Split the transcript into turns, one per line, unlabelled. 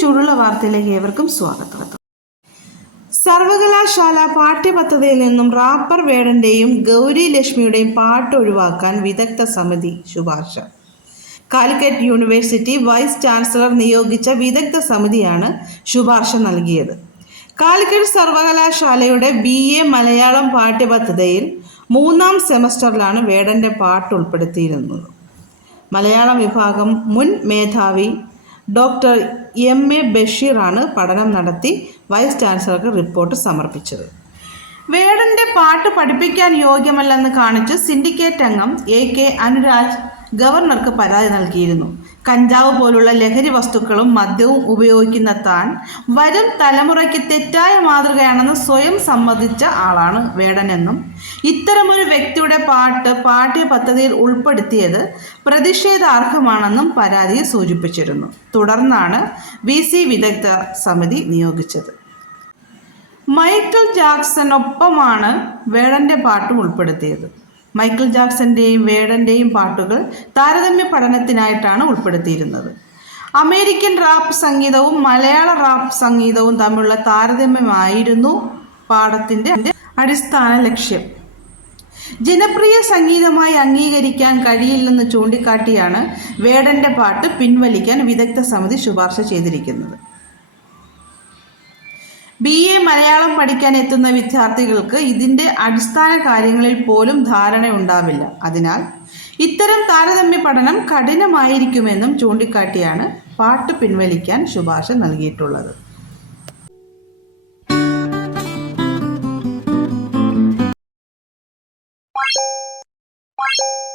ചൂടുള്ള വാർത്തയിലേക്ക് ഏവർക്കും സ്വാഗതം. സർവകലാശാല പാഠ്യപദ്ധതിയിൽ നിന്നും റാപ്പർ വേടന്റെയും ഗൗരി ലക്ഷ്മിയുടെയും പാട്ട് ഒഴിവാക്കാൻ വിദഗ്ധ സമിതി ശുപാർശ. കാലിക്കറ്റ് യൂണിവേഴ്സിറ്റി വൈസ് ചാൻസലർ നിയോഗിച്ച വിദഗ്ധ സമിതിയാണ് ശുപാർശ നൽകിയത്. കാലിക്കറ്റ് സർവകലാശാലയുടെ ബി എ മലയാളം പാഠ്യപദ്ധതിയിൽ മൂന്നാം സെമസ്റ്ററിലാണ് വേടന്റെ പാട്ട് ഉൾപ്പെടുത്തിയിരുന്നത്. മലയാളം വിഭാഗം മുൻ മേധാവി ഡോക്ടർ എം എ ബഷീറാണ് പഠനം നടത്തി വൈസ് ചാൻസലർക്ക് റിപ്പോർട്ട് സമർപ്പിച്ചത്. വേടന്റെ പാട്ട് പഠിപ്പിക്കാൻ യോഗ്യമല്ലെന്ന് കാണിച്ച് സിൻഡിക്കേറ്റ് അംഗം എ കെ അനുരാജ് ഗവർണർക്ക് പരാതി നൽകിയിരുന്നു. കഞ്ചാവ് പോലുള്ള ലഹരി വസ്തുക്കളും മദ്യവും ഉപയോഗിക്കുന്ന താൻ വരും തലമുറയ്ക്ക് തെറ്റായ മാതൃകയാണെന്ന് സ്വയം സമ്മതിച്ച ആളാണ് വേടനെന്നും ഇത്തരമൊരു വ്യക്തിയുടെ പാട്ട് പാഠ്യപദ്ധതിയിൽ ഉൾപ്പെടുത്തിയത് പ്രതിഷേധാർഹമാണെന്നും പരാതിയിൽ സൂചിപ്പിച്ചിരുന്നു. തുടർന്നാണ് വി സി വിദഗ്ധ സമിതി നിയോഗിച്ചത്. മൈക്കിൾ ജാക്സനൊപ്പമാണ് വേടന്റെ പാട്ടും ഉൾപ്പെടുത്തിയത്. മൈക്കിൾ ജാക്സന്റെയും വേടന്റെയും പാട്ടുകൾ താരതമ്യ പഠനത്തിനായിട്ടാണ് ഉൾപ്പെടുത്തിയിരുന്നത്. അമേരിക്കൻ റാപ്പ് സംഗീതവും മലയാള റാപ്പ് സംഗീതവും തമ്മിലുള്ള താരതമ്യമായിരുന്നു പാഠത്തിന്റെ അടിസ്ഥാന ലക്ഷ്യം. ജനപ്രിയ സംഗീതമായി അംഗീകരിക്കാൻ കഴിയില്ലെന്ന് ചൂണ്ടിക്കാട്ടിയാണ് വേടന്റെ പാട്ട് പിൻവലിക്കാൻ വിദഗ്ധ സമിതി ശുപാർശ ചെയ്തിരിക്കുന്നത്. ബി എ മലയാളം പഠിക്കാൻ എത്തുന്ന വിദ്യാർത്ഥികൾക്ക് ഇതിന്റെ അടിസ്ഥാന കാര്യങ്ങളിൽ പോലും ധാരണയുണ്ടാവില്ല അതിനാൽ ഇത്തരം താരതമ്യ പഠനം കഠിനമായിരിക്കുമെന്നും ചൂണ്ടിക്കാട്ടിയാണ് പാട്ട് പിൻവലിക്കാൻ ശുപാർശ നൽകിയിട്ടുള്ളത് Thank you.